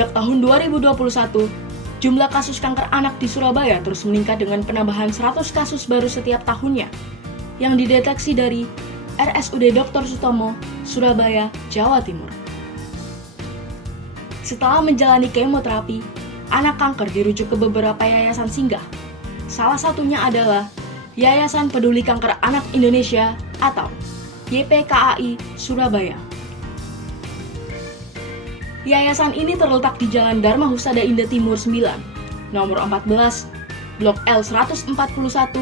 Sejak tahun 2021, jumlah kasus kanker anak di Surabaya terus meningkat dengan penambahan 100 kasus baru setiap tahunnya yang dideteksi dari RSUD Dr. Sutomo, Surabaya, Jawa Timur. Setelah menjalani kemoterapi, anak kanker dirujuk ke beberapa yayasan singgah. Salah satunya adalah Yayasan Peduli Kanker Anak Indonesia atau YPKAI Surabaya. Yayasan ini terletak di Jalan Dharma Husada Indah Timur 9, nomor 14, Blok L141,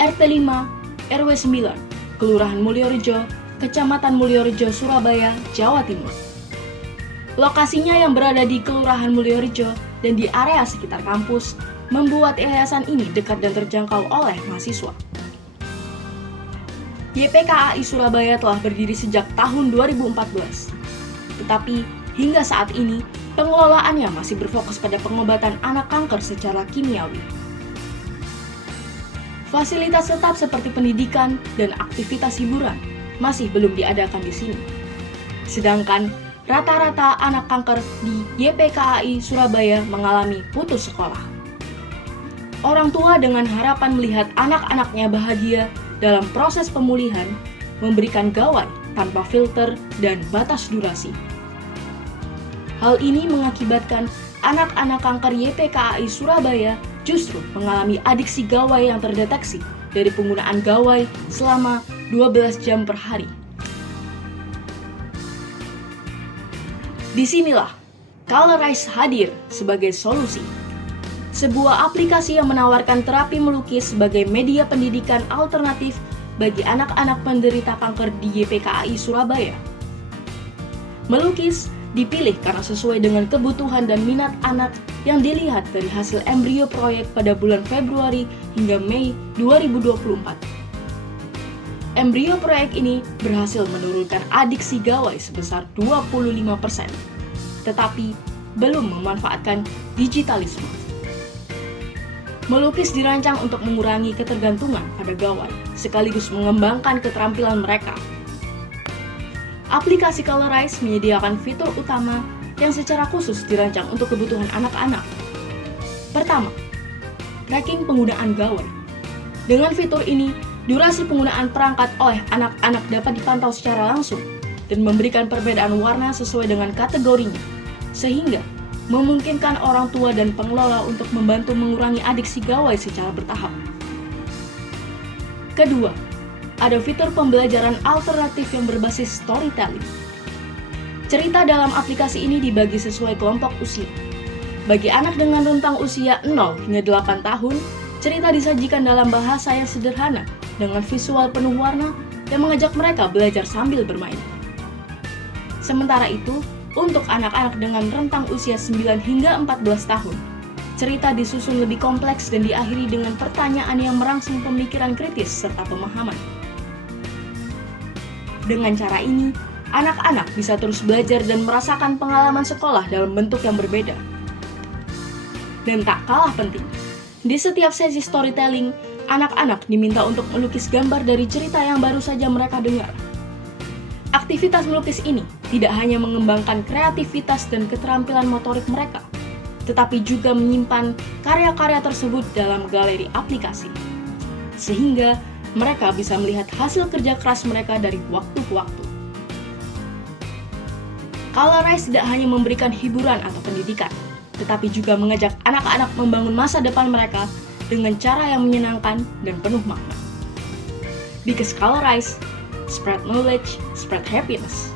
RT 5, RW 9, Kelurahan Mulyorejo, Kecamatan Mulyorejo, Surabaya, Jawa Timur. Lokasinya yang berada di Kelurahan Mulyorejo dan di area sekitar kampus membuat yayasan ini dekat dan terjangkau oleh mahasiswa. YPKAI Surabaya telah berdiri sejak tahun 2014, tetapi hingga saat ini, pengelolaannya masih berfokus pada pengobatan anak kanker secara kimiawi. Fasilitas tetap seperti pendidikan dan aktivitas hiburan masih belum diadakan di sini. Sedangkan rata-rata anak kanker di YPKAI Surabaya mengalami putus sekolah. Orang tua dengan harapan melihat anak-anaknya bahagia dalam proses pemulihan memberikan gawai tanpa filter dan batas durasi. Hal ini mengakibatkan anak-anak kanker YPKAI Surabaya justru mengalami adiksi gawai yang terdeteksi dari penggunaan gawai selama 12 jam per hari. Disinilah Colorize hadir sebagai solusi. Sebuah aplikasi yang menawarkan terapi melukis sebagai media pendidikan alternatif bagi anak-anak penderita kanker di YPKAI Surabaya. Melukis dipilih karena sesuai dengan kebutuhan dan minat anak yang dilihat dari hasil embrio proyek pada bulan Februari hingga Mei 2024. Embrio proyek ini berhasil menurunkan adiksi gawai sebesar 25%, tetapi belum memanfaatkan digitalisme. Melukis dirancang untuk mengurangi ketergantungan pada gawai, sekaligus mengembangkan keterampilan mereka. Aplikasi Colorize menyediakan fitur utama yang secara khusus dirancang untuk kebutuhan anak-anak. Pertama, tracking penggunaan gawai. Dengan fitur ini, durasi penggunaan perangkat oleh anak-anak dapat dipantau secara langsung dan memberikan perbedaan warna sesuai dengan kategorinya, sehingga memungkinkan orang tua dan pengelola untuk membantu mengurangi adiksi gawai secara bertahap. Kedua, ada fitur pembelajaran alternatif yang berbasis storytelling. Cerita dalam aplikasi ini dibagi sesuai kelompok usia. Bagi anak dengan rentang usia 0 hingga 8 tahun, cerita disajikan dalam bahasa yang sederhana dengan visual penuh warna yang mengajak mereka belajar sambil bermain. Sementara itu, untuk anak-anak dengan rentang usia 9 hingga 14 tahun, cerita disusun lebih kompleks dan diakhiri dengan pertanyaan yang merangsang pemikiran kritis serta pemahaman. Dengan cara ini, anak-anak bisa terus belajar dan merasakan pengalaman sekolah dalam bentuk yang berbeda. Dan tak kalah penting, di setiap sesi storytelling, anak-anak diminta untuk melukis gambar dari cerita yang baru saja mereka dengar. Aktivitas melukis ini tidak hanya mengembangkan kreativitas dan keterampilan motorik mereka, tetapi juga menyimpan karya-karya tersebut dalam galeri aplikasi, sehingga mereka bisa melihat hasil kerja keras mereka dari waktu ke waktu. Colorize tidak hanya memberikan hiburan atau pendidikan, tetapi juga mengajak anak-anak membangun masa depan mereka dengan cara yang menyenangkan dan penuh makna. Because Colorize, spread knowledge, spread happiness.